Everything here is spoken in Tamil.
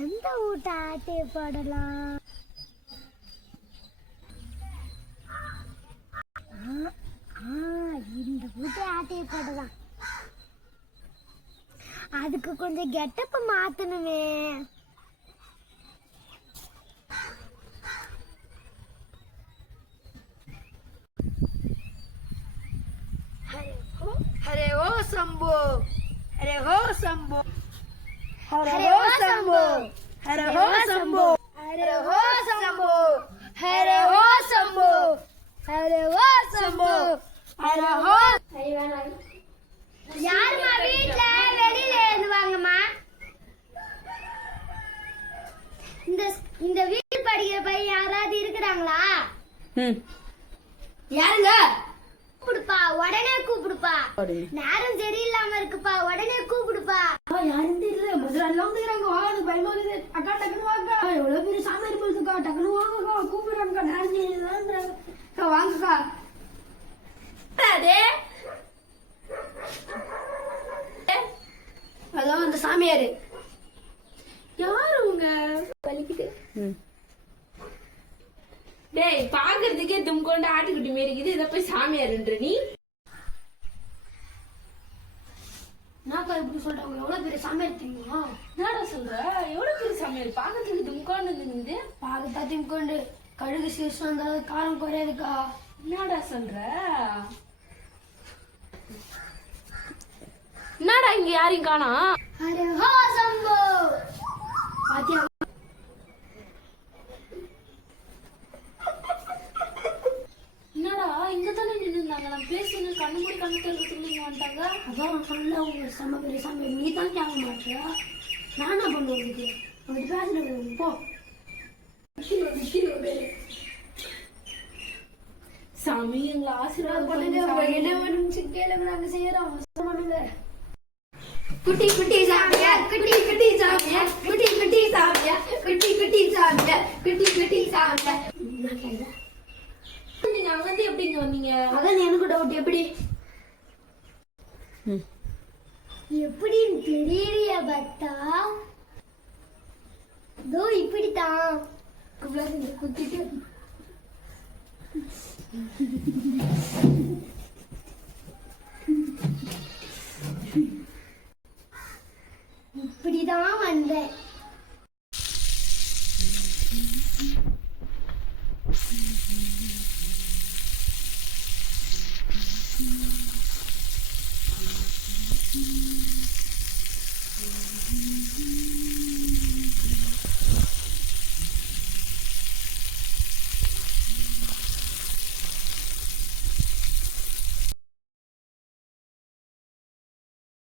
எந்த ஊட்ட ஆட்டே போடலாம்? இந்த ஊட்ட ஆட்டே போடலாம். அதுக்கு கொஞ்சம் கெட்டப்ப மாத்தணுமே. हरे हो शंभो, हरे हो शंभो, हरे हो शंभो, हरे हो शंभो, हरे हो शंभो, हरे हो शंभो, हरे हो शंभो, हरे हो. யாருமா வீட்ல வெளியில இருந்து வாங்கம்மா. இந்த வீட்டு படிக்கிற பையன் யாராவது இருக்கிறாங்களா? யாருங்க? கூப்பிடுப்பா, உடனே கூப்பிடுப்பா. நேரம் சரியில்லாம இருக்குப்பா, உடனே கூப்பிடுப்பா. யாரும் தெரியல, முதல்ல வந்துக்கிறாங்க. வாங்க, பயமா இருக்குது. அக்கா டக்குனு வாங்க. எவ்வளவு பெரிய சாமி இருப்பதுக்கா, டக்குனு வாங்கக்கா, கூப்பிடுறாங்க. நேரம் சரியில்லைன்றாங்க. வாங்கக்கா. அதான் அந்த சாமியாரு. யாரு உங்க வலிக்குது? டேய், பாக்குறதுக்கே தும்கொண்டு ஆட்டுக்குட்டி மாரி இருக்குது. இத போய் சாமியாருன்ற நீ? நாக்கா இப்படி சொல்றாங்க. எவ்வளவு பெரிய சாமியார் தெரியுமா? என்னடா சொல்ற? எவ்வளவு பெரிய சாமியார்? பாக்கிறதுக்கு தும்கொண்டு இருந்தது. பாக்கத்தா திம்கொண்டு கழுகு சீசம் இருந்தாலும் காரம் குறையாதுக்கா. என்னடா சொல்ற? என்னடா இங்க யாரையும் காணா? ஹரே ஹோ சம்போ. பாத்தியா? என்னடா இங்க தானே நின்று இருந்தாங்க. நம்ம பேசுங்க, கண்ணு மூடி கண்ணு தெரிவித்துக்கு நீங்க வந்துட்டாங்க. அதான் நான் சொன்ன உங்க செம்ம பெரிய சாமி. நீ தான் கேட்க மாட்டியா? நான் என்ன பண்ணுவது? அவங்ககிட்ட பேசிட்டு போ. சாமி எங்களை ஆசீர்வாதம் பண்ணுங்க. என்ன பண்ணுச்சு கேளுங்க, நாங்க செய்யறோம். பண்ணுங்க. குட்டி குட்டி சாமியா, குட்டி குட்டி சாமியா, குட்டி குட்டி சாமியா, குட்டி குட்டி சாமியா, குட்டி குட்டி சாமியா. நீங்க அங்கிருந்து எப்படி இங்க வந்தீங்க? அதான் எனக்கு டவுட். எப்படி எப்படின்னு தெரியலையா பத்தா? இதோ இப்படித்தான் குத்திட்டு இப்படிதான் வந்தேன்.